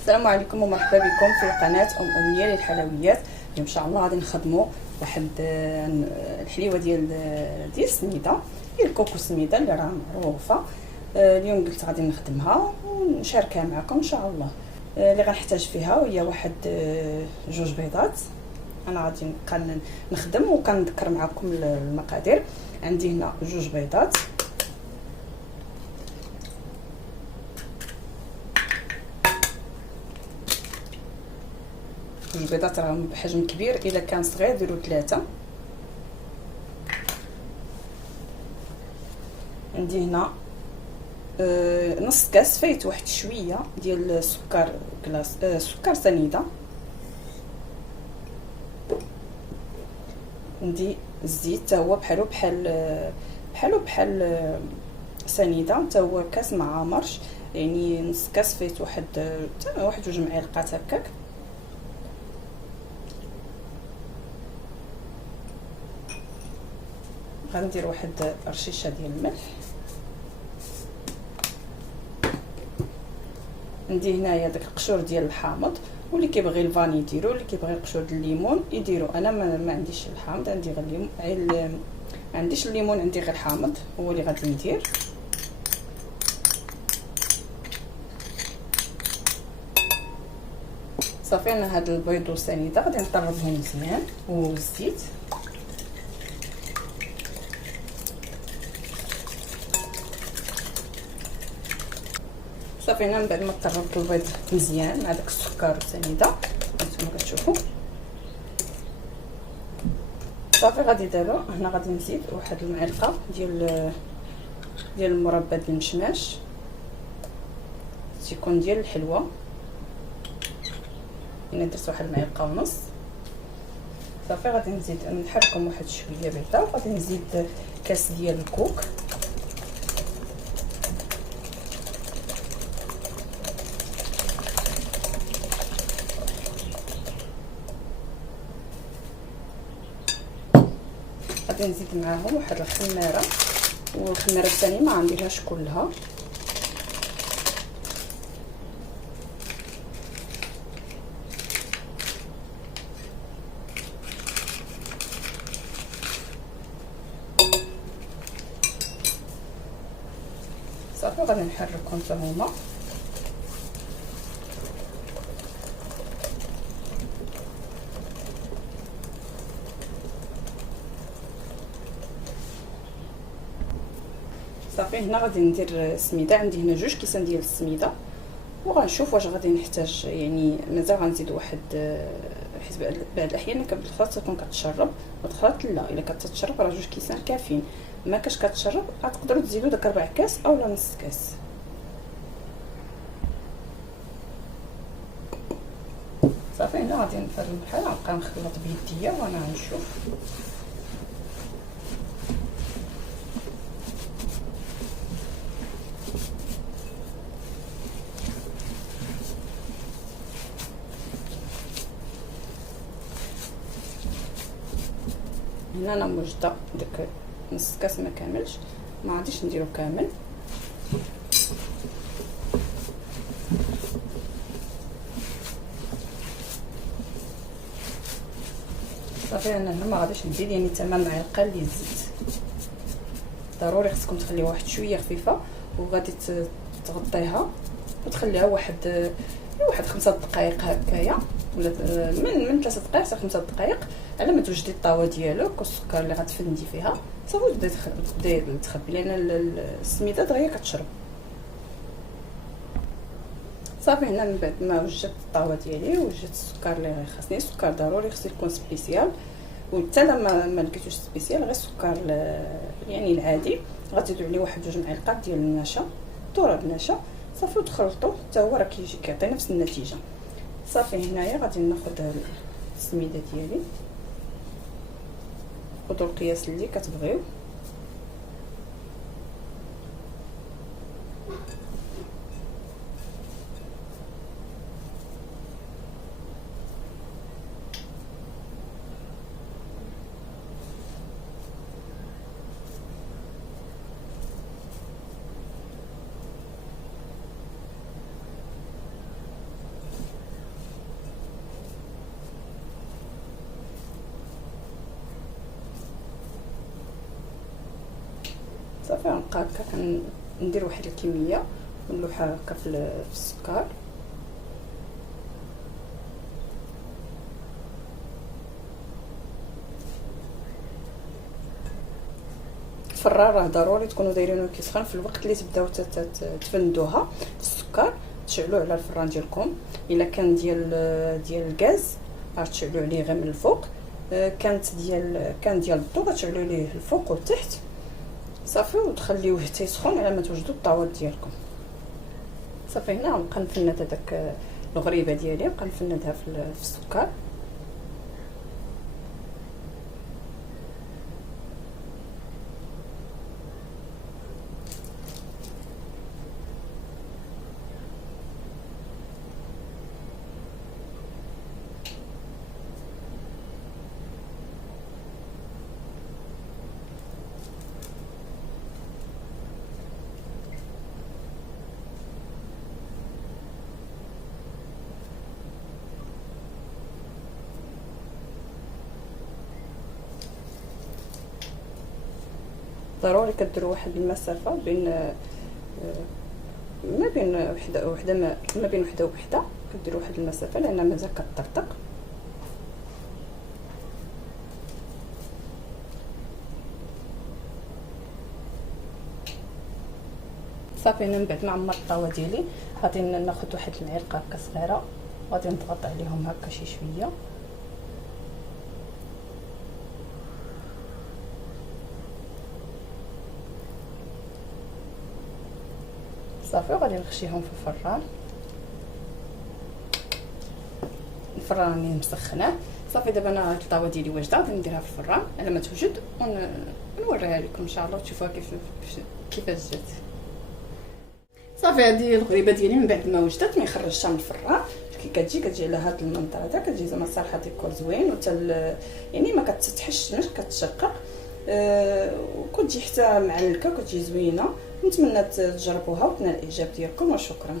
السلام عليكم ومرحبا بكم في قناه امنيه للحلويات. اليوم ان شاء الله غادي نخدموا واحد الحليوه ديال السميده، ديال الكوكو السميده اللي راه معروفه. اليوم قلت غادي نخدمها ونشاركها معكم ان شاء الله. اللي غنحتاج فيها هي واحد جوج بيضات. انا غادي نخدم وكنذكر معكم المقادير. عندي هنا جوج بيضات، جوج بيضات راهم بحجم كبير، الا كان صغير ديروا 3. عندي هنا نص كاس فايت واحد شويه ديال السكر كلاص، سكر سنيده. عندي الزيت حتى هو بحال سنيده، حتى هو كاس مع مرش، يعني نص كاس فايت واحد جوج معالق هكاك. غندير واحد رشيشه ديال الملح. عندي هنايا داك القشور ديال الحامض، واللي كيبغي الفاني يديرو، اللي كيبغي القشور ديال الليمون يديرو. انا ما عنديش الحامض، عندي غير الليمون، ما عنديش الليمون، عندي غير الحامض هو اللي غادي ندير. صافي انا هاد البيض والسنيده غادي نطربهم مزيان والزيت. صافي هنا من بعد ما طربت البيض مزيان مع داك السكر والسنيده نتوما كتشوفوا، صافي غادي دابا هنا غادي نزيد واحد المعلقه ديال المربى ديال المشماش، تيكون ديال الحلوه. انا درت واحد المعلقه ونص. صافي غادي نزيد نحركهم واحد شويه بعدا، وغادي نزيد كاس ديال الكوك. غادي نزيد معاهم واحد الخماره، والخماره الثانيه ما غنديرهاش كلها. صافي غادي نحركهم حتى هما. صافي هنا غادي ندير السميده. عندي هنا جوج كيسان ديال السميده، وغنشوف واش غادي نحتاج، يعني مازال غنزيد واحد، حيت بعض الاحيان الخلاط تكون كتشرب، الخلاط لا، الا كتشرب راه جوج كيسان كافيين. ما كاش كتشرب غتقدروا تزيدوا داك 4 كاس اولا نص كاس. صافي هنا غادي نفرم بحال غنبقى نخلط بيديا وانا غنشوف. هنا انا موجده داك نص كاس ما كاملش، ما غاديش نديرو كامل. صافي انا هنا ما غاديش نزيد، يعني 8 معالق ديال الزيت. ضروري خصكم تخليوها واحد شويه خفيفه، وغادي تغطيها وتخليها واحد 5 دقائق هكايا، ولا من 3 دقائق حتى 5 دقائق، على ما توجدي الطاوه ديالك والسكر اللي غتفندي فيها. صافي تبداي تخبي، لان السميده دغيا كتشرب. صافي هنا من بعد ما وجدت الطاوه ديالي وجدت السكر اللي خاصني. السكر ضروري خصو يكون سبيسيال، وحتى ما لقيتوش سبيسيال غير السكر يعني العادي. غتزيدوا عليه واحد 2 معالق ديال النشا، تراب نشا. صافي وتخلطوه حتى هو راه كيعطي نفس النتيجه. صافي هنايا غادي ناخذ السميده ديالي، خذوا القياس اللي كتبغيو. صافي غنبقى هكا كندير واحد الكميه ونلوحها هكا في السكر. الفران راه ضروري تكونوا دايرينه كيسخن في الوقت اللي تبداو تفندوها في السكر. تشعلوه على الفران ديالكم. الا كان ديال الغاز غتشعلوا عليه غير من الفوق، كان ديال الضو غتشعلوا ليه الفوق والتحت صافي، وتخليوه حتى يسخن على ما توجدوا الطاوات ديالكم. صافي هنا غنبقى نفند هذاك الغريبه ديالي، نبقى نفندها في السكر. ضروري كديروا واحد المسافه بين ما بين وحده ما بين وحده وحده، كديروا واحد المسافه لان مازال كطرطق. صافي انا من بعد ما عمرت الطاوه ديالي غادي ناخذ واحد المعلقه هكا صغيره وغادي نضغط عليهم هكا شي شويه. صافي وغادي نخشيهم في الفران. الفران راني مسخناه صافي. دابا انا هاد الطاوه ديالي واجده، غادي نديرها في الفران على ما توجد ونوريها لكم ان شاء الله وتشوفوها كيفاش جات. صافي هذه الغريبه ديالي من بعد ما وجدت ما خرجتها من الفران كي كتجي على هذا المنظر هذا، كتجي زعما صراحه ديكور زوين يعني ما كتتحش كتشقق، وكتجي حتى معلكه وكتجي زوينه. نتمنى تجربوها وتنال الاعجاب ديالكم وشكرا.